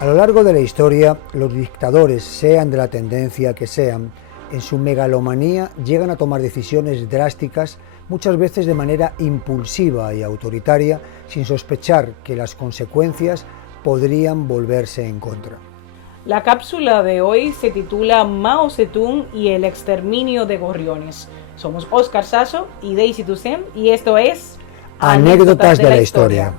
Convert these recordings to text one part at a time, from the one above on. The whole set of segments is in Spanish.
A lo largo de la historia, los dictadores, sean de la tendencia que sean, en su megalomanía llegan a tomar decisiones drásticas, muchas veces de manera impulsiva y autoritaria, sin sospechar que las consecuencias podrían volverse en contra. La cápsula de hoy se titula Mao Zedong y el exterminio de gorriones. Somos Oscar Sasso y Daisy Toussaint y esto es Anécdotas de la historia.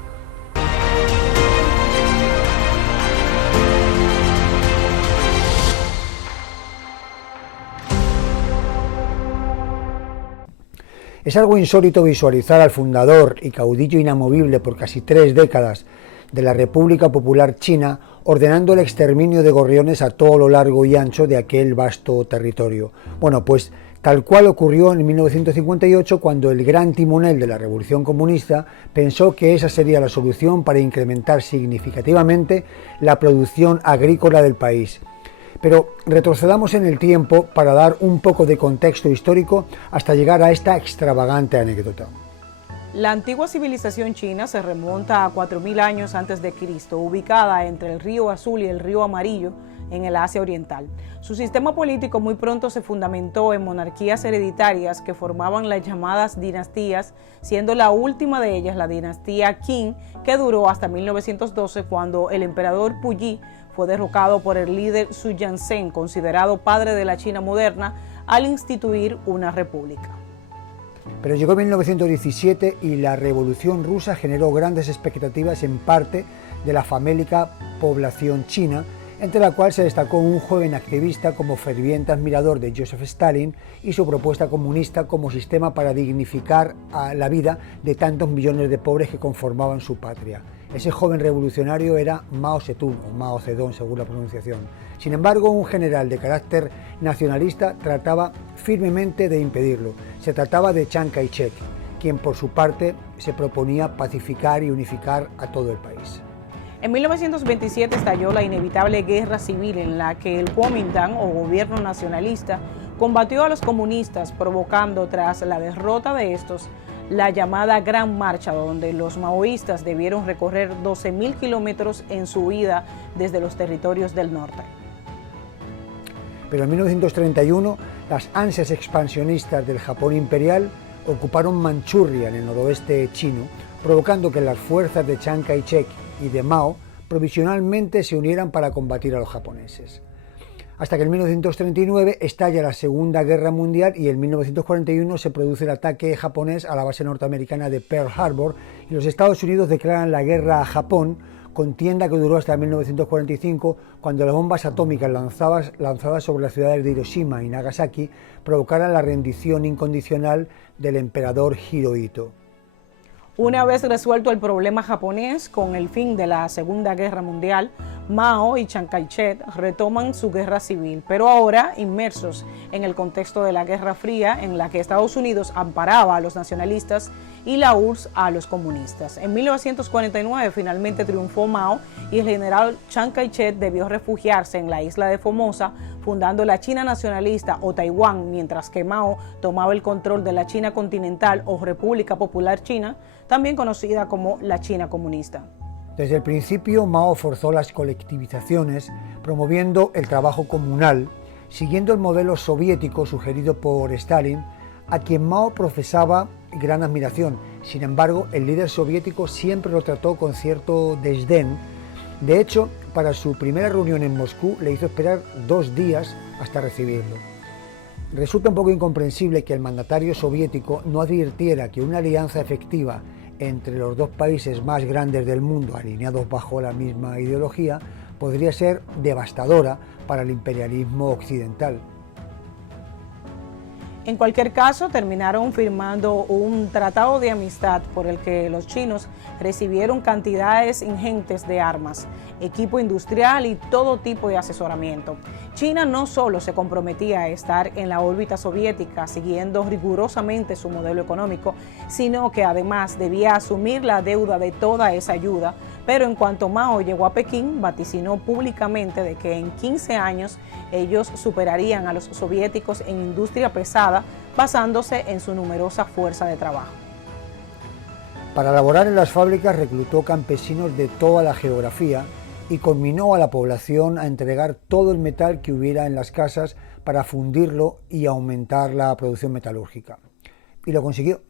Es algo insólito visualizar al fundador y caudillo inamovible por casi 3 décadas de la República Popular China ordenando el exterminio de gorriones a todo lo largo y ancho de aquel vasto territorio. Bueno, pues tal cual ocurrió en 1958 cuando el gran timonel de la Revolución Comunista pensó que esa sería la solución para incrementar significativamente la producción agrícola del país. Pero retrocedamos en el tiempo para dar un poco de contexto histórico hasta llegar a esta extravagante anécdota. La antigua civilización china se remonta a 4000 años antes de Cristo, ubicada entre el río Azul y el río Amarillo en el Asia Oriental. Su sistema político muy pronto se fundamentó en monarquías hereditarias que formaban las llamadas dinastías, siendo la última de ellas la dinastía Qing, que duró hasta 1912 cuando el emperador Puyi fue derrocado por el líder Su Yat-sen, considerado padre de la China moderna, al instituir una república. Pero llegó 1917 y la Revolución Rusa generó grandes expectativas en parte de la famélica población china, entre la cual se destacó un joven activista como ferviente admirador de Joseph Stalin y su propuesta comunista como sistema para dignificar la vida de tantos millones de pobres que conformaban su patria. Ese joven revolucionario era Mao Zedong, o Mao Zedong según la pronunciación. Sin embargo, un general de carácter nacionalista trataba firmemente de impedirlo. Se trataba de Chiang Kai-shek, quien por su parte se proponía pacificar y unificar a todo el país. En 1927 estalló la inevitable guerra civil en la que el Kuomintang, o gobierno nacionalista, combatió a los comunistas, provocando tras la derrota de estos la llamada Gran Marcha, donde los maoístas debieron recorrer 12.000 kilómetros en su huida desde los territorios del norte. Pero en 1931, las ansias expansionistas del Japón imperial ocuparon Manchuria en el noroeste chino, provocando que las fuerzas de Chiang Kai-shek y de Mao provisionalmente se unieran para combatir a los japoneses. Hasta que en 1939 estalla la Segunda Guerra Mundial y en 1941 se produce el ataque japonés a la base norteamericana de Pearl Harbor y los Estados Unidos declaran la guerra a Japón, contienda que duró hasta 1945, cuando las bombas atómicas lanzadas sobre las ciudades de Hiroshima y Nagasaki provocaron la rendición incondicional del emperador Hirohito. Una vez resuelto el problema japonés con el fin de la Segunda Guerra Mundial, Mao y Chiang Kai-shek retoman su guerra civil, pero ahora inmersos en el contexto de la Guerra Fría, en la que Estados Unidos amparaba a los nacionalistas y la URSS a los comunistas. En 1949 finalmente triunfó Mao y el general Chiang Kai-shek debió refugiarse en la isla de Formosa, fundando la China nacionalista o Taiwán, mientras que Mao tomaba el control de la China continental o República Popular China, también conocida como la China comunista. Desde el principio, Mao forzó las colectivizaciones, promoviendo el trabajo comunal, siguiendo el modelo soviético sugerido por Stalin, a quien Mao profesaba gran admiración. Sin embargo, el líder soviético siempre lo trató con cierto desdén. De hecho, para su primera reunión en Moscú le hizo esperar 2 días hasta recibirlo. Resulta un poco incomprensible que el mandatario soviético no advirtiera que una alianza efectiva entre los 2 países más grandes del mundo, alineados bajo la misma ideología, podría ser devastadora para el imperialismo occidental. En cualquier caso, terminaron firmando un tratado de amistad por el que los chinos recibieron cantidades ingentes de armas, equipo industrial y todo tipo de asesoramiento. China no solo se comprometía a estar en la órbita soviética siguiendo rigurosamente su modelo económico, sino que además debía asumir la deuda de toda esa ayuda, pero en cuanto Mao llegó a Pekín, vaticinó públicamente de que en 15 años ellos superarían a los soviéticos en industria pesada, basándose en su numerosa fuerza de trabajo. Para laborar en las fábricas reclutó campesinos de toda la geografía y conminó a la población a entregar todo el metal que hubiera en las casas para fundirlo y aumentar la producción metalúrgica. Y lo consiguió,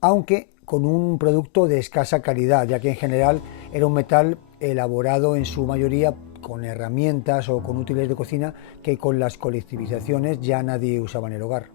aunque con un producto de escasa calidad, ya que en general era un metal elaborado en su mayoría con herramientas o con útiles de cocina que con las colectivizaciones ya nadie usaba en el hogar.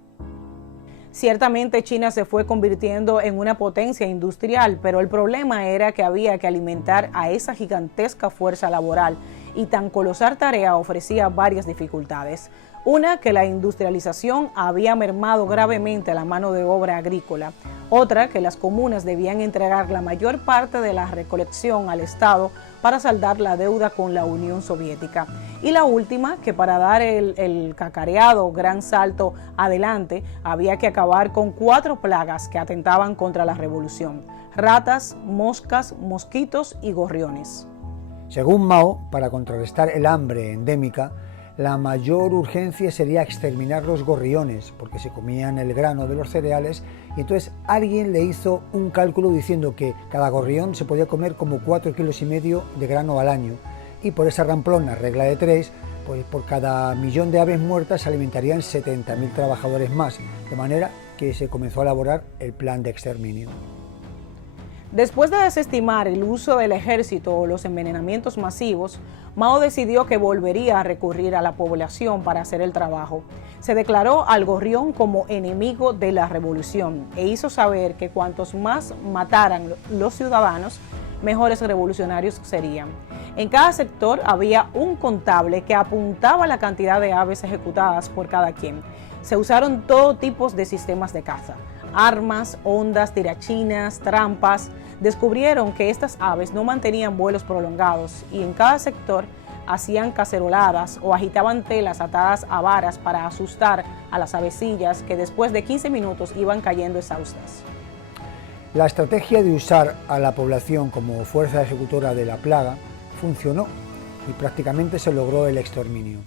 Ciertamente China se fue convirtiendo en una potencia industrial, pero el problema era que había que alimentar a esa gigantesca fuerza laboral y tan colosal tarea ofrecía varias dificultades. Una, que la industrialización había mermado gravemente la mano de obra agrícola. Otra, que las comunas debían entregar la mayor parte de la recolección al Estado para saldar la deuda con la Unión Soviética. Y la última, que para dar el cacareado gran salto adelante, había que acabar con 4 plagas que atentaban contra la revolución: ratas, moscas, mosquitos y gorriones. Según Mao, para contrarrestar el hambre endémica, la mayor urgencia sería exterminar los gorriones, porque se comían el grano de los cereales, y entonces alguien le hizo un cálculo diciendo que cada gorrión se podía comer como 4,5 kilos de grano al año, y por esa ramplona regla de 3, pues por cada millón de aves muertas se alimentarían 70.000 trabajadores más, de manera que se comenzó a elaborar el plan de exterminio. Después de desestimar el uso del ejército o los envenenamientos masivos, Mao decidió que volvería a recurrir a la población para hacer el trabajo. Se declaró al gorrión como enemigo de la revolución e hizo saber que cuantos más mataran los ciudadanos, mejores revolucionarios serían. En cada sector había un contable que apuntaba la cantidad de aves ejecutadas por cada quien. Se usaron todo tipo de sistemas de caza: armas, ondas, tirachinas, trampas. Descubrieron que estas aves no mantenían vuelos prolongados y en cada sector hacían caceroladas o agitaban telas atadas a varas para asustar a las avecillas, que después de 15 minutos iban cayendo exhaustas. La estrategia de usar a la población como fuerza ejecutora de la plaga funcionó y prácticamente se logró el exterminio.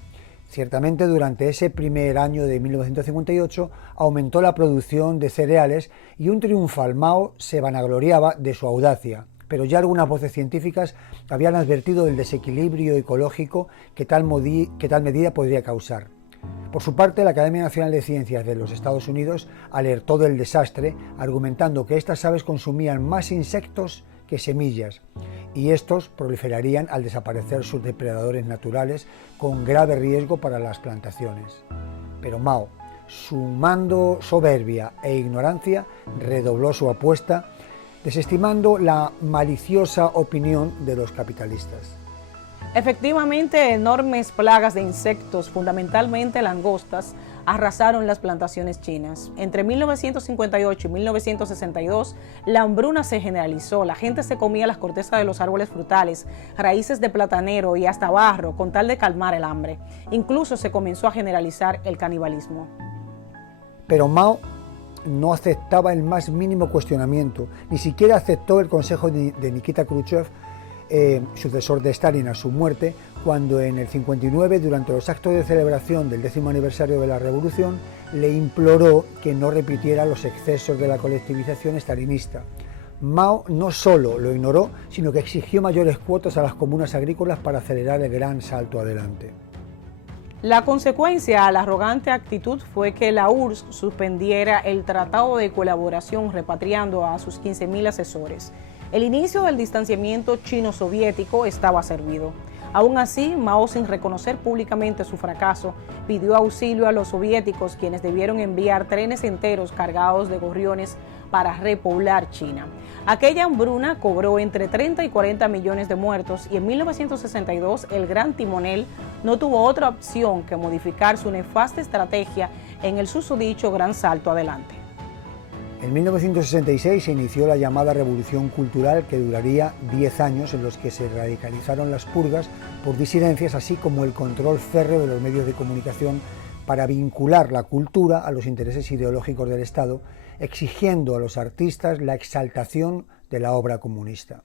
Ciertamente, durante ese primer año de 1958 aumentó la producción de cereales y un triunfal Mao se vanagloriaba de su audacia, pero ya algunas voces científicas habían advertido del desequilibrio ecológico que tal medida podría causar. Por su parte, la Academia Nacional de Ciencias de los Estados Unidos alertó del desastre, argumentando que estas aves consumían más insectos que semillas, y estos proliferarían al desaparecer sus depredadores naturales, con grave riesgo para las plantaciones. Pero Mao, sumando soberbia e ignorancia, redobló su apuesta, desestimando la maliciosa opinión de los capitalistas. Efectivamente, enormes plagas de insectos, fundamentalmente langostas, arrasaron las plantaciones chinas. Entre 1958 y 1962, la hambruna se generalizó. La gente se comía las cortezas de los árboles frutales, raíces de platanero y hasta barro, con tal de calmar el hambre. Incluso se comenzó a generalizar el canibalismo. Pero Mao no aceptaba el más mínimo cuestionamiento, ni siquiera aceptó el consejo de Nikita Khrushchev, sucesor de Stalin a su muerte, cuando en el 59, durante los actos de celebración del 10º aniversario de la Revolución, le imploró que no repitiera los excesos de la colectivización stalinista. Mao no solo lo ignoró, sino que exigió mayores cuotas a las comunas agrícolas para acelerar el gran salto adelante. La consecuencia a la arrogante actitud fue que la URSS suspendiera el Tratado de Colaboración, repatriando a sus 15.000 asesores. El inicio del distanciamiento chino-soviético estaba servido. Aún así, Mao, sin reconocer públicamente su fracaso, pidió auxilio a los soviéticos, quienes debieron enviar trenes enteros cargados de gorriones para repoblar China. Aquella hambruna cobró entre 30 y 40 millones de muertos y en 1962 el gran timonel no tuvo otra opción que modificar su nefasta estrategia en el susodicho gran salto adelante. En 1966 se inició la llamada Revolución Cultural, que duraría 10 años, en los que se radicalizaron las purgas por disidencias, así como el control férreo de los medios de comunicación para vincular la cultura a los intereses ideológicos del Estado, exigiendo a los artistas la exaltación de la obra comunista.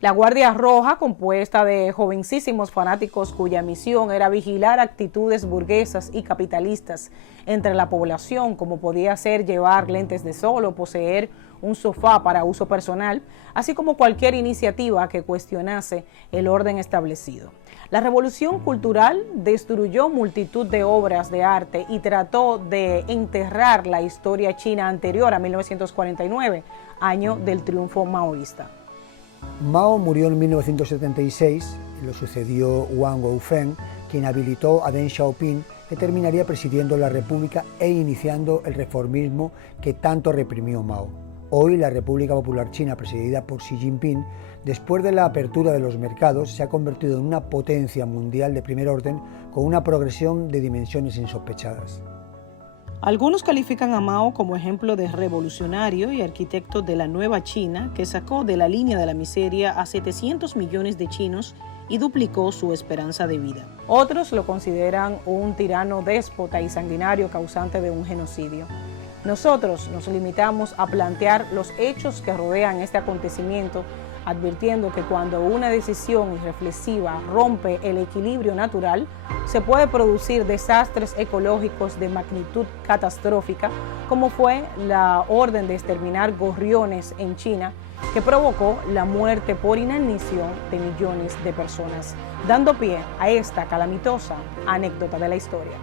La Guardia Roja, compuesta de jovencísimos fanáticos cuya misión era vigilar actitudes burguesas y capitalistas entre la población, como podía ser llevar lentes de sol o poseer un sofá para uso personal, así como cualquier iniciativa que cuestionase el orden establecido. La revolución cultural destruyó multitud de obras de arte y trató de enterrar la historia china anterior a 1949, año del triunfo maoísta. Mao murió en 1976, lo sucedió Wang Weifeng, quien habilitó a Deng Xiaoping, que terminaría presidiendo la República e iniciando el reformismo que tanto reprimió Mao. Hoy la República Popular China, presidida por Xi Jinping, después de la apertura de los mercados, se ha convertido en una potencia mundial de primer orden con una progresión de dimensiones insospechadas. Algunos califican a Mao como ejemplo de revolucionario y arquitecto de la nueva China que sacó de la línea de la miseria a 700 millones de chinos y duplicó su esperanza de vida. Otros lo consideran un tirano déspota y sanguinario causante de un genocidio. Nosotros nos limitamos a plantear los hechos que rodean este acontecimiento, advirtiendo que cuando una decisión irreflexiva rompe el equilibrio natural, se puede producir desastres ecológicos de magnitud catastrófica, como fue la orden de exterminar gorriones en China, que provocó la muerte por inanición de millones de personas, dando pie a esta calamitosa anécdota de la historia.